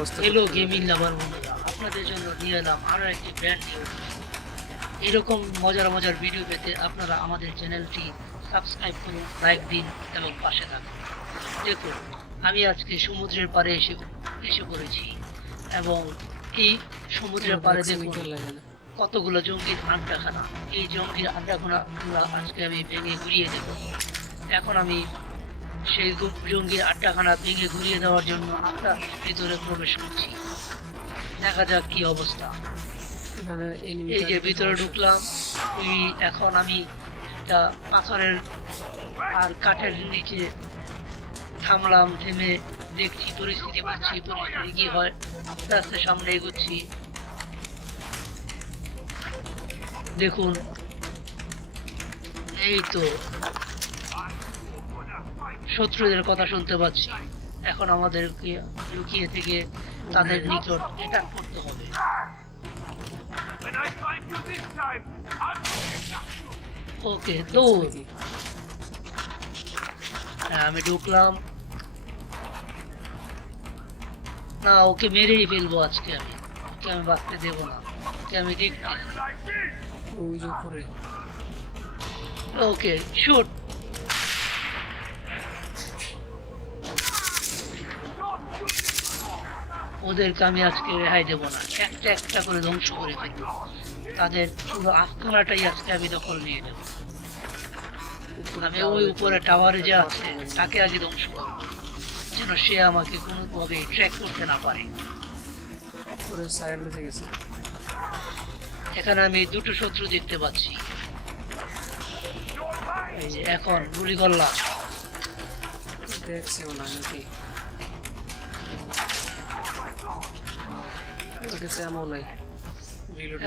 ব্যবস্থা hello gaming লাভার বন্ধুরা, আপনাদের জন্য নিয়ে এলাম আরও একটি ব্র্যান্ড নিউ। এরকম মজার মজার ভিডিও পেতে আপনারা আমাদের চ্যানেলটি সাবস্ক্রাইব করুন, লাইক দিন এবং পাশে থাকুন। দেখুন, আমি আজকে সমুদ্রের পাড়ে এসে পড়েছি এবং এই সমুদ্রের পাড়ে দেখুন কতগুলো জঙ্গির আড্ডাখানা। এই জঙ্গির আড্ডাখানাগুলো আজকে আমি ভেঙে ঘুরিয়ে দেব। এখন আমি সেই জঙ্গির আড্ডাখানা ভেঙে ঘুরিয়ে দেওয়ার জন্য আপনার ভিতরে প্রবেশ করছি। দেখা যাক কি অবস্থা। এই যে ভিতরে ঢুকলাম, এখন আমি একটা পাথরের আর কাঠের নিচে থামলাম, থেমে দেখছি পরিস্থিতি কি হয়। আস্তে আস্তে সামনে এগোচ্ছি। দেখুন, এই তো শত্রুদের কথা শুনতে পাচ্ছি। এখন আমাদেরকে লুকিয়ে থেকে তাদের নিকট অ্যাটাক করতে হবে। ওকে, দৌড়। হ্যাঁ, আমি ঢুকলাম না, ওকে মেরেই ফেলবো আজকে। ওকে আমি বাঁচতে দেবো না। ওকে আমি দেখতে। ওকে, শুট। ওদেরকে আমি আজকে রেহাই দেবো না, একটা একটা করে ধ্বংস করে ফেলবো। তাদের পুরো আস্তানাটাই আজকে আমি দখল নিয়ে নেব। আমি ওই উপরে টাওয়ারে যে আছে তাকে আগে ধ্বংস করবো, যেন সে আমাকে কোনোভাবে ট্র্যাক করতে না পারে। এখানে আমি দুটো শত্রু দেখতে পাচ্ছি। এখন গুলি করলাম।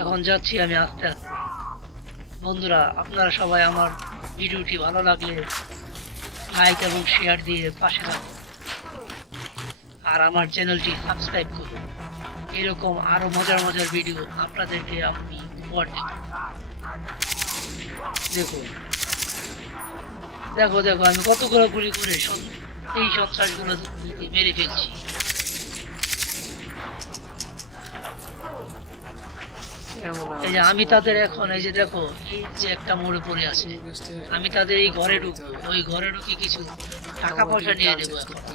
এখন যাচ্ছি আমি আস্তে আস্তে। বন্ধুরা, আপনারা সবাই আমার ভিডিওটি ভালো লাগলে লাইক এবং শেয়ার দিয়ে পাশে থাকুন, আর আমার চ্যানেলটি সাবস্ক্রাইব করুন। এরকম আরো মজার মজার ভিডিও আপনাদেরকে আমি উপহার দেব। দেখুন, দেখো দেখো আমি কতগুলো গুলি করে এই সন্ত্রাসগুলো মেরে ফেলছি। এই যে আমি তাদের এখন, এই যে দেখো, এই যে একটা মোড়ে পড়ে আছে, আমি তাদের এই ঘরে ঢুকবো। ওই ঘরে ঢুকে কিছু টাকা পয়সা নিয়ে নেবো। এখন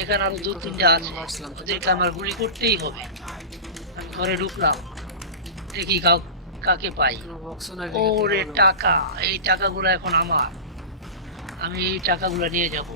এখানে আরো দু তিনটা আছে, ওদেরকে আমার গুলি করতেই হবে। আমি ঘরে ঢুকলাম, দেখি কাকে পাই। ওরে টাকা! এই টাকাগুলো এখন আমার। আমি এই টাকাগুলো নিয়ে যাব।